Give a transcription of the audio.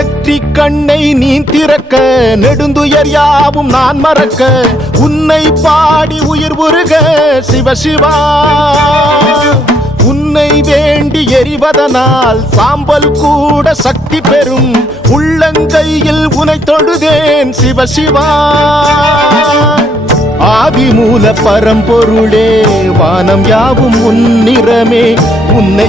நெற்றி கண்ணை நீ திறக்க நெடுந்துயர் யாவும் நான் மறக்க உன்னை பாடி உயிர் உருக சிவசிவா உன்னை வேண்டி எரிவதனால் சாம்பல் கூட சக்தி பெறும் உள்ளங்கையில் உனை தொழுதேன் சிவசிவா ஆதிமூல பரம்பொருளே வானம் யாவும் உன்னிறமே உன்னை